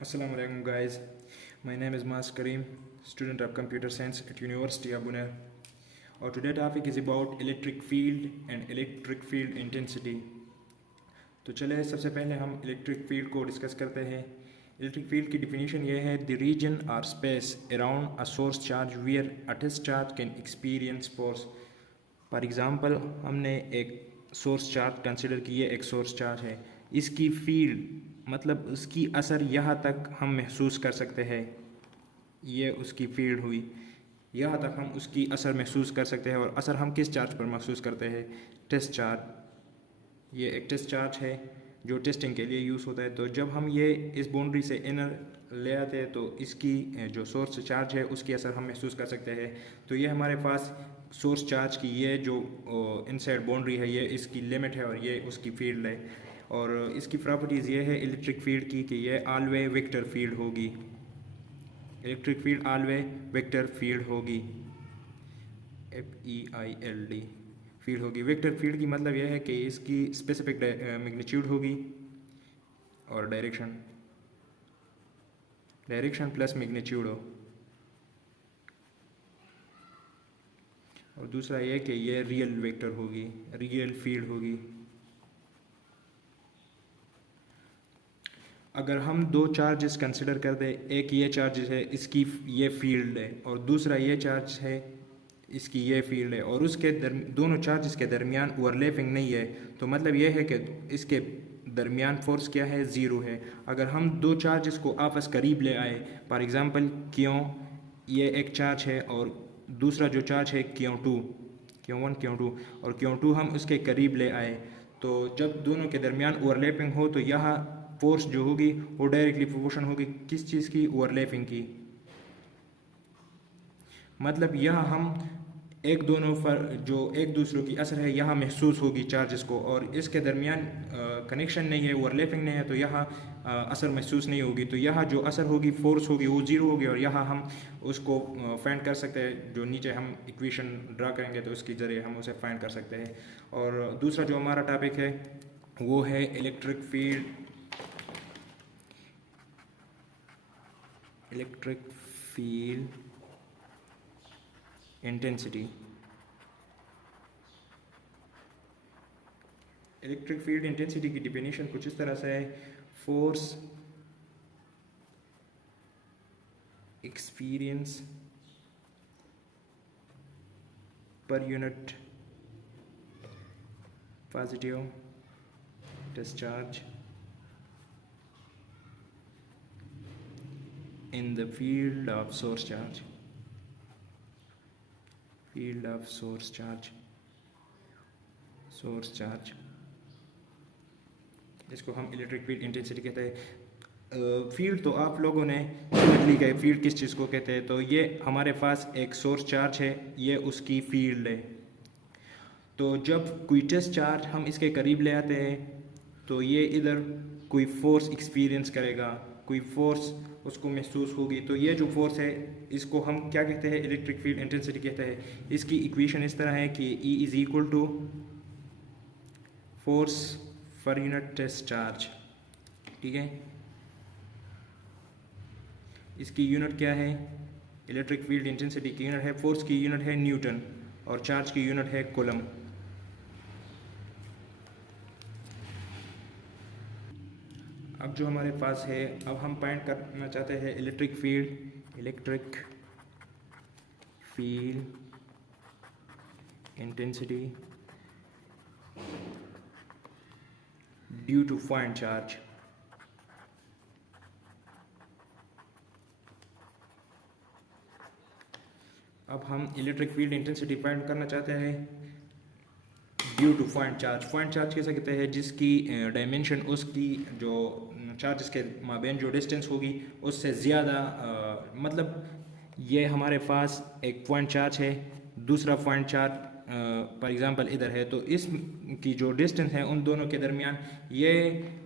Assalamu alaikum guys. My name is Mas Kareem, student of computer science at University of Buner. Our today topic is about electric field and electric field intensity. तो चले सबसे पहले हम electric field को discuss करते हैं. Electric field की definition ये है द रीजन और space around a source charge where a test charge can experience force. For example हमने एक सोर्स चार्ज कंसिडर किए, एक सोर्स चार्ज है, इसकी फील्ड मतलब उसकी असर यहाँ तक हम महसूस कर सकते हैं. ये उसकी फील्ड हुई, यहाँ तक हम उसकी असर महसूस कर सकते हैं. और असर हम किस चार्ज पर महसूस करते हैं? Test charge. ये एक टेस्ट चार्ज है जो टेस्टिंग के लिए यूज़ होता है. तो जब हम ये इस बाउंड्री से इनर ले आते हैं तो इसकी जो सोर्स चार्ज है उसकी असर हम महसूस कर सकते हैं. तो ये हमारे पास सोर्स चार्ज की ये जो इनसाइड बाउंड्री है, ये इसकी लिमिट है और ये उसकी फील्ड है. और इसकी प्रॉपर्टीज़ ये है इलेक्ट्रिक फील्ड की कि ये ऑलवे वेक्टर फील्ड होगी. इलेक्ट्रिक फील्ड ऑलवे वेक्टर फील्ड होगी, FEILD फील्ड होगी. वेक्टर फील्ड की मतलब यह है कि इसकी स्पेसिफिक मैग्नीट्यूड होगी और डायरेक्शन प्लस मैग्नीट्यूड हो. और दूसरा यह कि ये रियल वेक्टर होगी, रियल फील्ड होगी. अगर हम दो चार्जेस कंसिडर कर दें, एक ये चार्जेस है, इसकी ये फील्ड है, और दूसरा ये चार्ज है, इसकी ये फील्ड है, और उसके दोनों चार्जेस के दरमियान ओवरलैपिंग नहीं है, तो मतलब ये है कि इसके दरमियान फोर्स क्या है? ज़ीरो है. अगर हम दो चार्जेस को आपस करीब ले आए, फॉर एग्जांपल क्यों ये एक चार्ज है और दूसरा जो चार्ज है Q1 Q2 और Q2 हम उसके करीब ले आए, तो जब दोनों के दरमियान ओवरलैपिंग हो तो यहाँ फोर्स जो होगी वो डायरेक्टली प्रोपोर्शन होगी किस चीज़ की? ओवरलैपिंग की. मतलब यहाँ हम एक दोनों पर जो एक दूसरों की असर है यहाँ महसूस होगी चार्जेस को, और इसके दरमियान कनेक्शन नहीं है, ओवरलैपिंग नहीं है, तो यहाँ असर महसूस नहीं होगी. तो यहाँ जो असर होगी, फोर्स होगी, वो ज़ीरो होगी. और यहाँ हम उसको फाइंड कर सकते हैं, जो नीचे हम इक्वेशन ड्रा करेंगे तो उसके ज़रिए हम उसे फाइंड कर सकते हैं. और दूसरा जो हमारा टॉपिक है वो है electric field intensity. Electric field intensity की डिफिनीशन कुछ इस तरह से है: force experience per unit positive discharge in the field of source charge. Source charge इसको हम इलेक्ट्रिक फील्ड इंटेंसिटी कहते हैं. फील्ड तो आप लोगों ने समझ ली गए फील्ड किस चीज़ को कहते हैं. तो ये हमारे पास एक सोर्स चार्ज है, ये उसकी फील्ड है. तो जब कोई टेस्ट चार्ज हम इसके करीब ले आते हैं तो ये इधर कोई फोर्स एक्सपीरियंस करेगा, कोई फोर्स उसको महसूस होगी. तो ये जो फोर्स है इसको हम क्या कहते हैं? इलेक्ट्रिक फील्ड इंटेंसिटी कहते हैं. इसकी इक्वेशन इस तरह है कि E is equal to force per unit test charge. ठीक है, इसकी यूनिट क्या है? इलेक्ट्रिक फील्ड इंटेंसिटी की यूनिट है, फोर्स की यूनिट है न्यूटन और चार्ज की यूनिट है कूलम. अब जो हमारे पास है, अब हम फाइंड करना चाहते हैं electric field intensity due two point charge. अब हम इलेक्ट्रिक फील्ड इंटेंसिटी फाइंड करना चाहते हैं due two point charge. Point charge कैसे कहते हैं? जिसकी डायमेंशन उसकी जो चार्जेस के माबेन जो डिस्टेंस होगी उससे ज़्यादा, मतलब ये हमारे पास एक पॉइंट चार्ज है, दूसरा पॉइंट चार्ज फॉर एग्जांपल इधर है, तो इस की जो डिस्टेंस है उन दोनों के दरमियान ये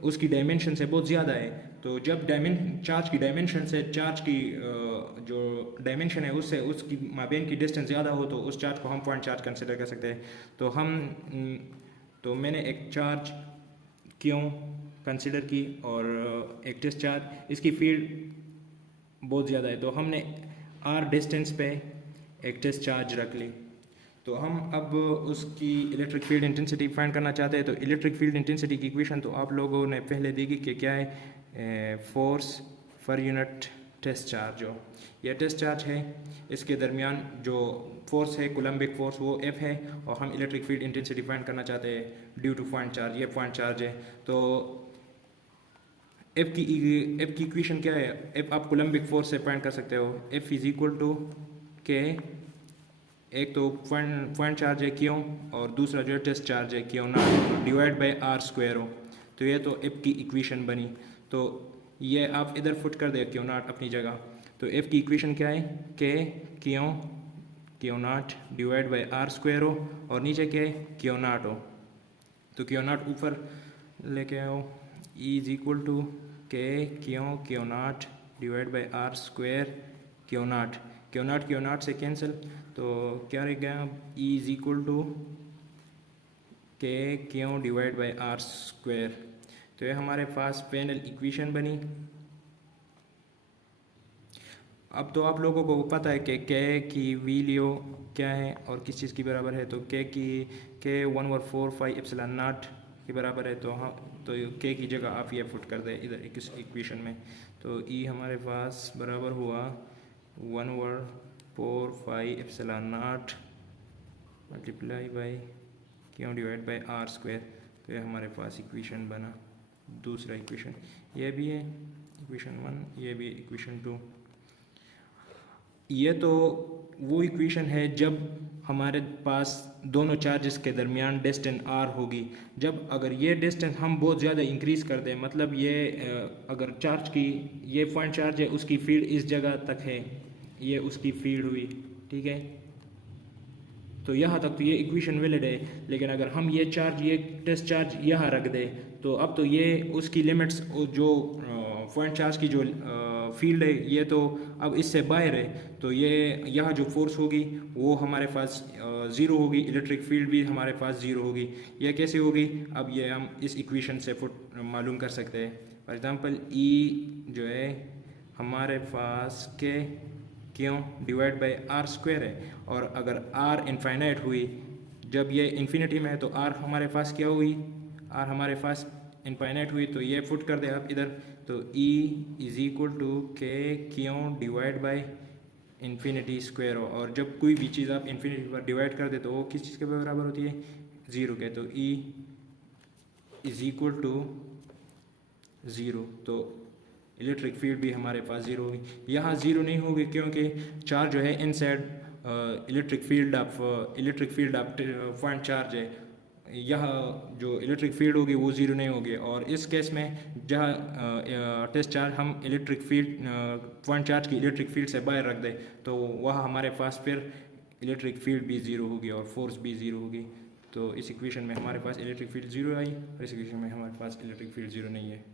उसकी डायमेंशन से बहुत ज़्यादा है. तो जब चार्ज की डायमेंशन से चार्ज की जो डायमेंशन है उससे उसकी माबेन की डिस्टेंस ज़्यादा हो तो उस चार्ज को हम पॉइंट चार्ज कंसिडर कर सकते हैं. तो मैंने एक चार्ज क्यों कंसिडर की और एक टेस्ट चार्ज, इसकी फील्ड बहुत ज़्यादा है तो हमने आर डिस्टेंस पे एक टेस्ट चार्ज रख ली। तो हम अब उसकी इलेक्ट्रिक फील्ड इंटेंसिटी फाइंड करना चाहते हैं। तो इलेक्ट्रिक फील्ड इंटेंसिटी की इक्वेशन तो आप लोगों ने पहले देखी कि क्या है, force per unit test charge. जो ये टेस्ट चार्ज है इसके दरमियान जो फोर्स है कूलम्बिक फोर्स वो F है, और हम इलेक्ट्रिक फील्ड इंटेंसिटी फाइंड करना चाहते हैं ड्यू टू पॉइंट चार्ज। ये पॉइंट चार्ज है तो F की इक्वेशन क्या है, F आप कूलम्बिक फोर्स से फाइंड कर सकते हो। F इज इक्वल टू के, एक तो पॉइंट चार्ज है क्यों, और दूसरा जो है टेस्ट चार्ज है क्यों ना, डिवाइड बाय आर स्क्वायर हो। तो ये तो F की इक्वेशन बनी। तो ये आप इधर फुट कर दे क्यों नॉट अपनी जगह। तो F की इक्वेशन क्या है, k q naught divide by r square हो, और नीचे क्या है क्यों नॉट हो। तो क्यों नॉट ऊपर लेके आओ, E is equal to k q naught divide by r square q naught से कैंसिल, तो क्या रह गया, E is equal to k क्यों डिवाइड बाय आर स्क्वायर। तो ये हमारे पास पैनल इक्वेशन बनी। अब तो आप लोगों को पता है कि के की वैल्यू क्या है और किस चीज़ की बराबर है। तो के 1/4 एप्सिलॉन नॉट के बराबर है। तो हाँ, तो के की जगह आप ये पुट कर दें इधर इस इक्वेशन में। तो ई हमारे पास बराबर हुआ 1/4 एप्सिलॉन नॉट मल्टीप्लाई बाई क्यों डिवाइड बाई आर स्क्वायर। तो ये हमारे पास इक्वेशन बना। दूसरा इक्वेशन ये भी है इक्वेशन 1, ये भी इक्वेशन 2। ये तो वो इक्वेशन है जब हमारे पास दोनों चार्जेस के दरमियान डिस्टेंस आर होगी। जब अगर ये डिस्टेंस हम बहुत ज़्यादा इंक्रीज़ कर दें, मतलब ये अगर चार्ज की ये पॉइंट चार्ज है उसकी फील्ड इस जगह तक है, ये उसकी फील्ड हुई, ठीक है। तो यहाँ तक तो ये इक्वेशन वैलिड है। लेकिन अगर हम ये टेस्ट चार्ज यहाँ रख दें तो अब तो ये उसकी लिमिट्स जो पॉइंट चार्ज की जो फील्ड है ये तो अब इससे बाहर है। तो ये यहाँ जो फोर्स होगी वो हमारे पास ज़ीरो होगी, इलेक्ट्रिक फील्ड भी हमारे पास ज़ीरो होगी। ये कैसे होगी, अब ये हम इस इक्वेशन से मालूम कर सकते हैं। फॉर एग्जांपल E जो है हमारे पास के क्यों डिवाइड बाय आर स्क्वायर है, और अगर R इनफाइनाइट हुई, जब ये इन्फिनिटी में है तो R हमारे पास क्या हुई, R हमारे पास इनफाइनाइट हुई। तो ये फुट कर दे आप इधर। तो E is equal to k क्यों डिवाइड बाय इन्फिनिटी स्क्वायर हो, और जब कोई भी चीज़ आप इन्फिनिटी पर डिवाइड कर दे तो वो किस चीज़ के बराबर होती है, ज़ीरो के। तो E is equal to zero. तो इलेक्ट्रिक फील्ड भी हमारे पास ज़ीरो होगी। यहाँ ज़ीरो नहीं होगी क्योंकि चार्ज जो है inside electric field of point charge है। यहाँ जो इलेक्ट्रिक फील्ड होगी वो ज़ीरो नहीं होगी। और इस केस में जहाँ टेस्ट चार्ज हम इलेक्ट्रिक फील्ड पॉइंट चार्ज की इलेक्ट्रिक फील्ड से बाहर रख दें तो वहाँ हमारे पास फिर इलेक्ट्रिक फील्ड भी ज़ीरो होगी और फोर्स भी ज़ीरो होगी। तो इस इक्वेशन में हमारे पास इलेक्ट्रिक फील्ड ज़ीरो आई और इस इक्वेशन में हमारे पास इलेक्ट्रिक फील्ड ज़ीरो नहीं है।